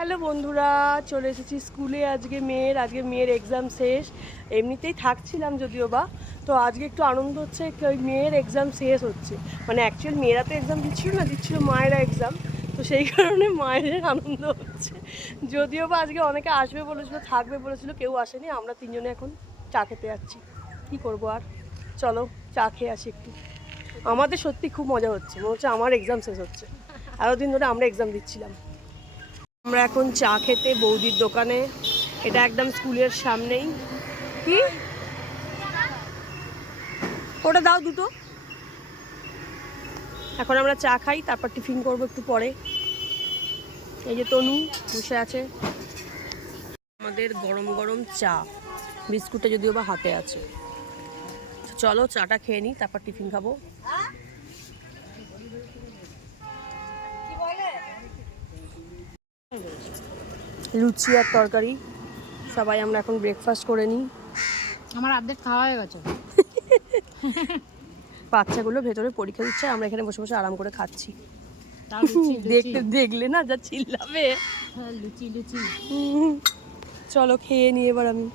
Hello বন্ধুরা, চলে এসেছি স্কুলে। আজকে মেয়ের এক্সাম শেষ। এমনিতেই থাকছিলাম যদিও বা, তো আজকে একটু আনন্দ হচ্ছে, ওই মেয়ের এক্সাম শেষ হচ্ছে। মানে অ্যাকচুয়াল মেয়েরা তো এক্সাম দিচ্ছিল মায়েরা এক্সাম, তো সেই কারণে মায়ের আনন্দ হচ্ছে। যদিও বা আজকে অনেকে আসবে বলেছিল, থাকবে বলেছিল, কেউ আসেনি। আমরা তিনজনে এখন চা খেতে যাচ্ছি। কী করবো আর, চলো চা খেয়ে আসি একটু। আমাদের সত্যি খুব মজা হচ্ছে, মনে হচ্ছে আমার এক্সাম শেষ হচ্ছে। এতদিন ধরে আমরা এক্সাম দিচ্ছিলাম। আমরা এখন চা খেতে বৌদির দোকানে, এটা একদম স্কুলের সামনেই। কি ওটা দাও দুটো। এখন আমরা চা খাই, তারপর টিফিন করবো একটু পরে। এই যে তনু বসে আছে। আমাদের গরম গরম চা, বিস্কুটটা যদিও বা হাতে আছে। চলো চাটা খেয়ে নিই, তারপর টিফিন খাবো। লুচি আর তরকারি, সবাই আমরা এখন ব্রেকফাস্ট করে নিই। আমার অর্ধেক খাওয়া হয়ে গেছে। বাচ্চাগুলো ভেতরে পরীক্ষা দিচ্ছে, আমরা এখানে বসে বসে আরাম করে খাচ্ছি। দেখলে না যা চিল্লাবে। লুচি লুচি। চলো খেয়ে নিই এবার আমি।